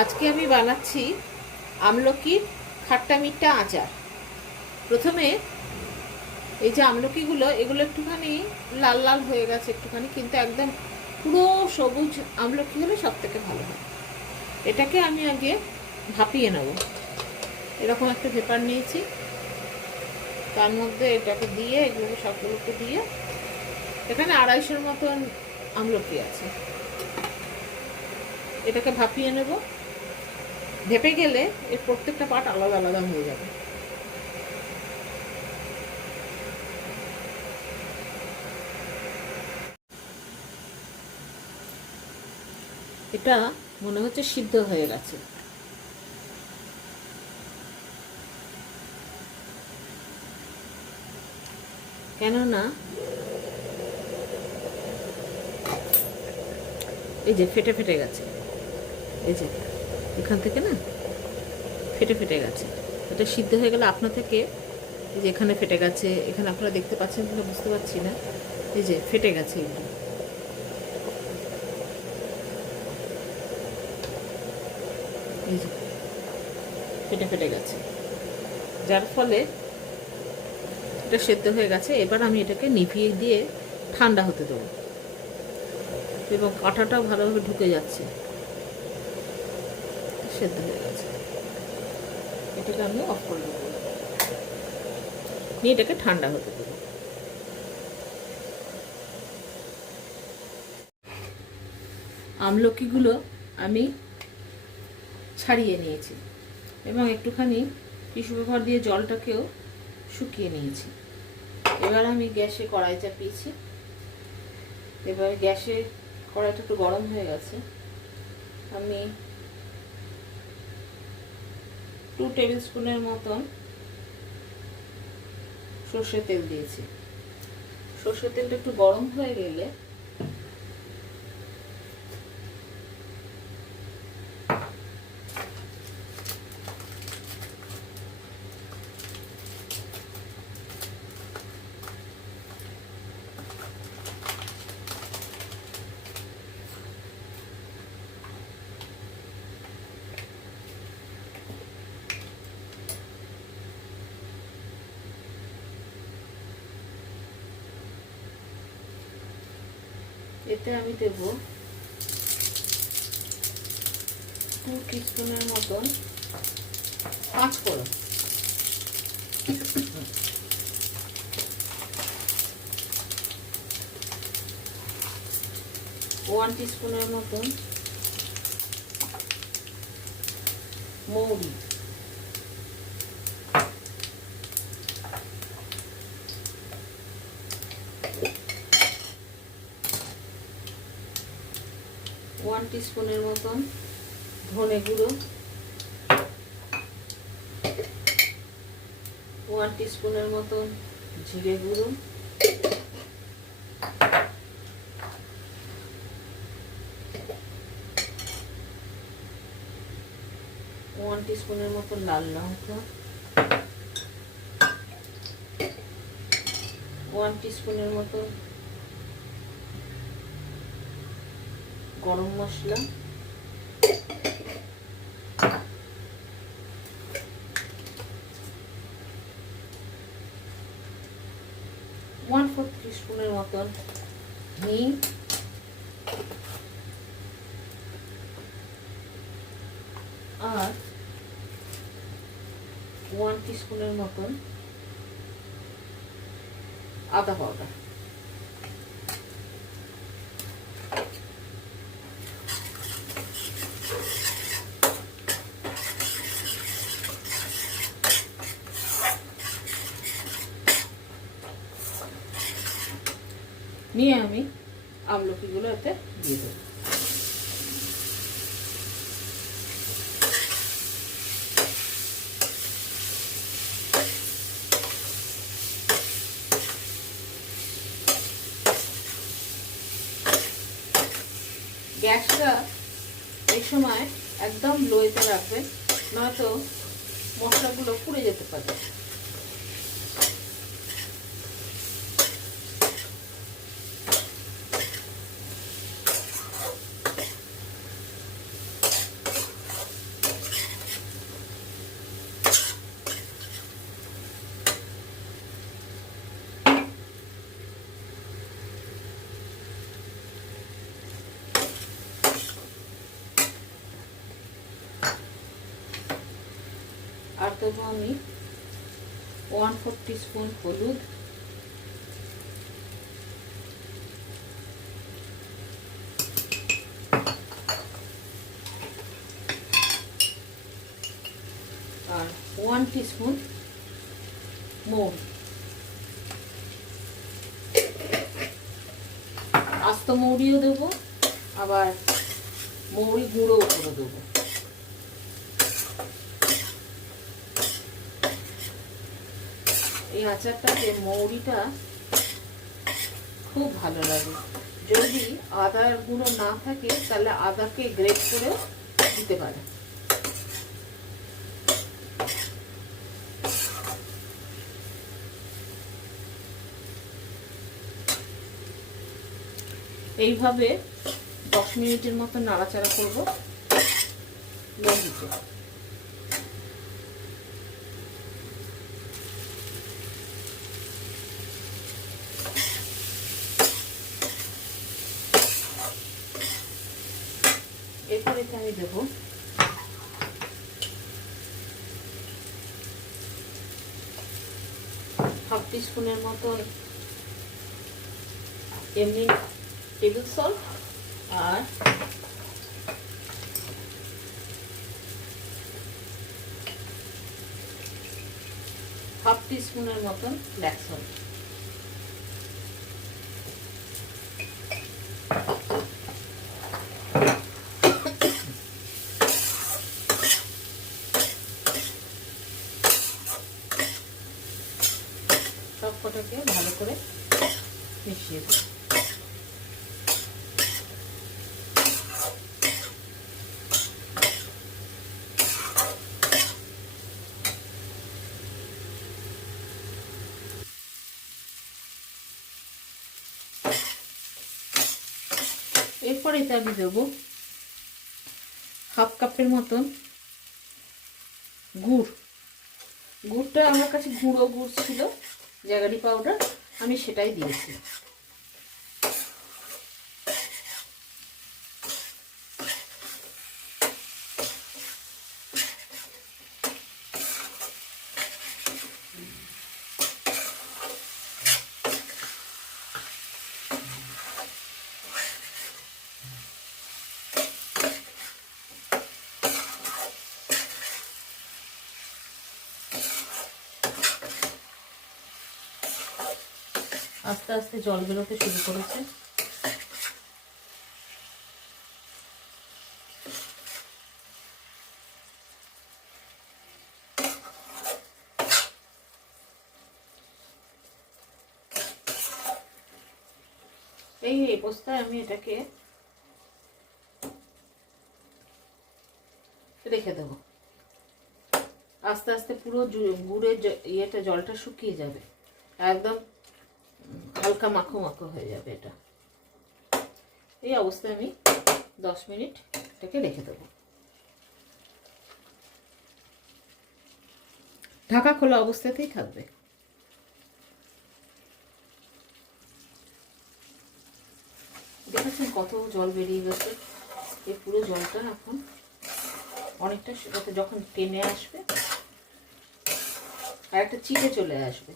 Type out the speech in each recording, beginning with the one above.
আজকে আমি বানাচ্ছি আমলকির খাট্টা মিঠা আচার। প্রথমে এই যে আমলকিগুলো, এগুলো একটুখানি লাল লাল হয়ে গেছে একটুখানি, কিন্তু একদম পুরো সবুজ আমলকি হলে সব থেকে ভালো হয়। এটাকে আমি আগে ভাপিয়ে নেব। এরকম একটা পেপার নিয়েছি, তার মধ্যে এটাকে দিয়ে, এগুলোকে সবগুলোকে দিয়ে, এখানে 250 মতন আমলকি আছে, এটাকে ভাপিয়ে নেব। ভেপে গেলে এর প্রত্যেকটা পার্ট আলাদা আলাদা হয়ে যাবে। এটা মনে হচ্ছে সিদ্ধ হয়ে গেছে। কেননা এই যে ফেটে ফেটে গেছে, এই যে এখান থেকে না ফেটে ফেটে গেছে। এটা সিদ্ধ হয়ে গেলে আপনা থেকে, এই যে এখানে ফেটে গেছে, এখানে আপনারা দেখতে পাচ্ছেন কিনা বুঝতে পারছি না, এই যে ফেটে গেছে, এগুলো এই যে ফেটে ফেটে গেছে, যার ফলে এটা সেদ্ধ হয়ে গেছে। এবার আমি এটাকে নিভিয়ে দিয়ে ঠান্ডা হতে দেবো, এবং কাঁটাটাও ভালোভাবে ঢুকে যাচ্ছে, সেদ্ধ হয়ে গেছে। এটাকে আমি অফ করে দেবো, নিয়ে এটাকে ঠান্ডা হতে দেবো। আমলকিগুলো আমি ছাড়িয়ে নিয়েছি এবং একটুখানি টিস্যু পেপার দিয়ে জলটাকেও শুকিয়ে নিয়েছি। এবার আমি গ্যাসে কড়াই চাপিয়েছি। এবার গ্যাসে কড়াইটা একটু গরম হয়ে গেছে। আমি 2 টেবিল স্পুনের মতন সর্ষের তেল দিয়েছি। সর্ষের তেলটা একটু গরম হয়ে গেলে এতে আমি দেব 2 টিস্পুনের মতন পাঁচফোড়ন, 1 টিস্পুনের মতন মৌরি, 1 টিস্পুনের মতন ধনে গুঁড়ো, 1 টিস্পুনের মতন জিরে গুঁড়ো, 1 টিস্পুনের মতন লাল লঙ্কা, 1 টিস্পুনের মতন গরম মশলা, 1/4 টিস্পুনের মতন হিং, আর 1 টিস্পুনের মতন আদা পাউডার। নিয়ে আমি আমলকিগুলো এতে দিয়ে দেবো। গ্যাসটা এই সময় একদম লোতে রাখবেন, নয়তো মশলাগুলো পুড়ে যেতে পারে। দেবো আমি 1/4 টিস্পুন হলুদ, আর 1 টিস্পুন মৌরি। আস্ত মৌরিও দেবো, আবার মৌরি গুঁড়োও করে দেবো। এই আচারটাতে মৌরিটা খুব ভালো লাগে। যদি আদার গুঁড়ো না থাকে তাহলে আদাকে গ্রেট করেও দিতে পারে। এইভাবে 10 মিনিটের মতো নাড়াচাড়া করবো লো হিটে। এরপরে আমি দেবো হাফ টিস্পুনের মতন এমনি টেবিল সল্ট, আর হাফ টিস্পুনের মতন ব্ল্যাক সল্ট। সব কটাকে ভালো করে মিশিয়ে দিই। এরপরে আমি দেবো হাফ কাপের মতন গুড়। গুড়টা আমার কাছে গুঁড়ো গুড় ছিল, জাগারি পাউডার, আমি সেটাই দিয়েছি। আস্তে আস্তে জল বেরোতে শুরু করেছে। এই অবস্থায় আমি এটাকে রেখে দেবো। আস্তে আস্তে পুরো গুড়ের ইয়েটা জলটা শুকিয়ে যাবে, একদম হালকা মাখো মাখো হয়ে যাবে এটা। এই অবস্থায় আমি 10 মিনিট এটাকে রেখে দেবো। ঢাকা খোলা অবস্থাতেই থাকবে। দেখেছেন কত জল বেরিয়ে গেছে। এই পুরো জলটা এখন অনেকটা শুকাতে যখন টেনে আসবে আর একটা চিটে চলে আসবে,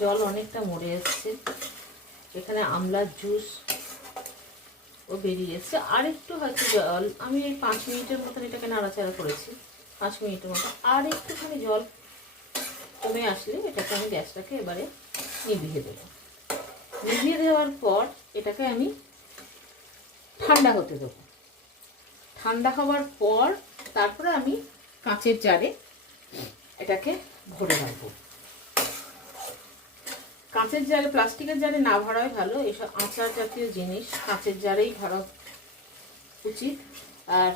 জল অনেকটা মরে এসছে। এখানে আমলার জুস ও বেরিয়ে এসছে। আর একটু হয়তো জল, আমি এই 5 মিনিটের মতন এটাকে নাড়াচাড়া করেছি, 5 মিনিটের মতো। আর একটুখানি জল কমে আসলে এটাকে আমি গ্যাসটাকে এবারে নিভিয়ে দেবো। নিভিয়ে দেওয়ার পর এটাকে আমি ঠান্ডা হতে দেবো। ঠান্ডা হওয়ার পর তারপরে আমি কাঁচের জারে এটাকে ভরে রাখবো। কাঁচের জারে, প্লাস্টিকের জারে না ভরাই ভালো। এসব আচার জাতীয় জিনিস কাঁচের জারেই ভরা উচিত। আর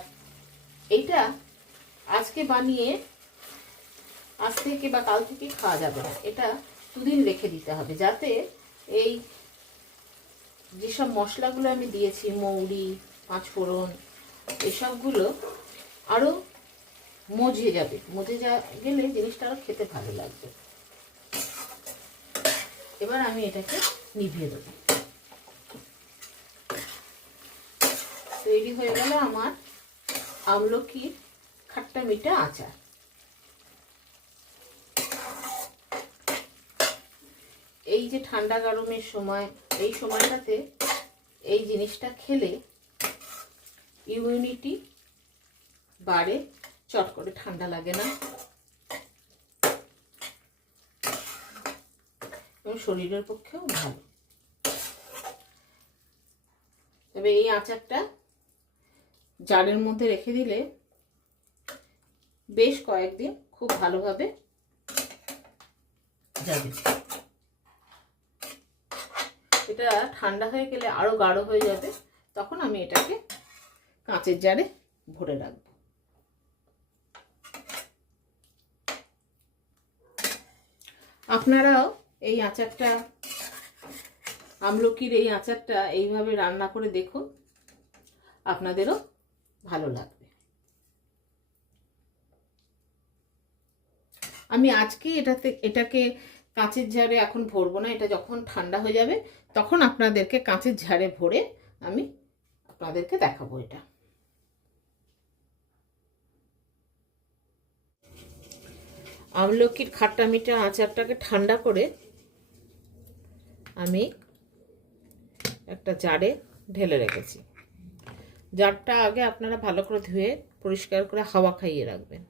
এইটা আজকে বানিয়ে আজ থেকে বা কাল থেকে খাওয়া যাবে না, এটা 2 দিন রেখে দিতে হবে, যাতে এই যেসব মশলাগুলো আমি দিয়েছি, মৌরি, 5 ফোড়ন, এসবগুলো আরও মজে যাবে, গেলে জিনিসটা আরও খেতে ভালো লাগবে। এবার আমি এটাকে নিভিয়ে দেবো। তৈরি হয়ে গেল আমার আমলকির খাট্টা মিঠা আচার। এই যে ঠান্ডা গরমের সময়, এই সময়টাতে এই জিনিসটা খেলে ইমিউনিটি বাড়ে, চট করে ঠান্ডা লাগে না এবং শরীরের পক্ষেও ভালো। তবে এই আচারটা জারের মধ্যে রেখে দিলে বেশ কয়েকদিন খুব ভালোভাবে যাবে। এটা ঠান্ডা হয়ে গেলে আরো গাঢ় হয়ে যাবে, তখন আমি এটাকে কাঁচের জারে ভরে রাখবো। আপনারাও এই আচারটা, আমলকির এই আচারটা এইভাবে রান্না করে দেখুন, আপনাদেরও ভালো লাগবে। আমি আজকে এটাকে কাঁচের ঝাড়ে এখন ভরবো না, এটা যখন ঠান্ডা হয়ে যাবে তখন আপনাদেরকে কাঁচের ঝাড়ে ভরে আমি আপনাদেরকে দেখাবো। এটা আমলকির খাট্টা মিঠা আচারটাকে ঠান্ডা করে আমি একটা জারে ঢেলে রেখেছি। জারটা আগে আপনারা ভালো করে ধুয়ে পরিষ্কার করে হাওয়া খাইয়ে রাখবেন।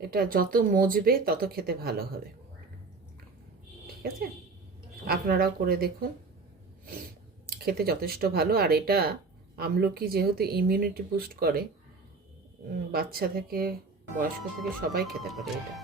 এটা যত মজবে তত খেতে ভালো হবে। ঠিক আছে, আপনারাও করে দেখুন, খেতে যথেষ্ট ভালো। আর এটা আমলকি যেহেতু ইমিউনিটি বুস্ট করে, বাচ্চা থেকে বয়স্ক থেকে সবাই খেতে পারে এটা।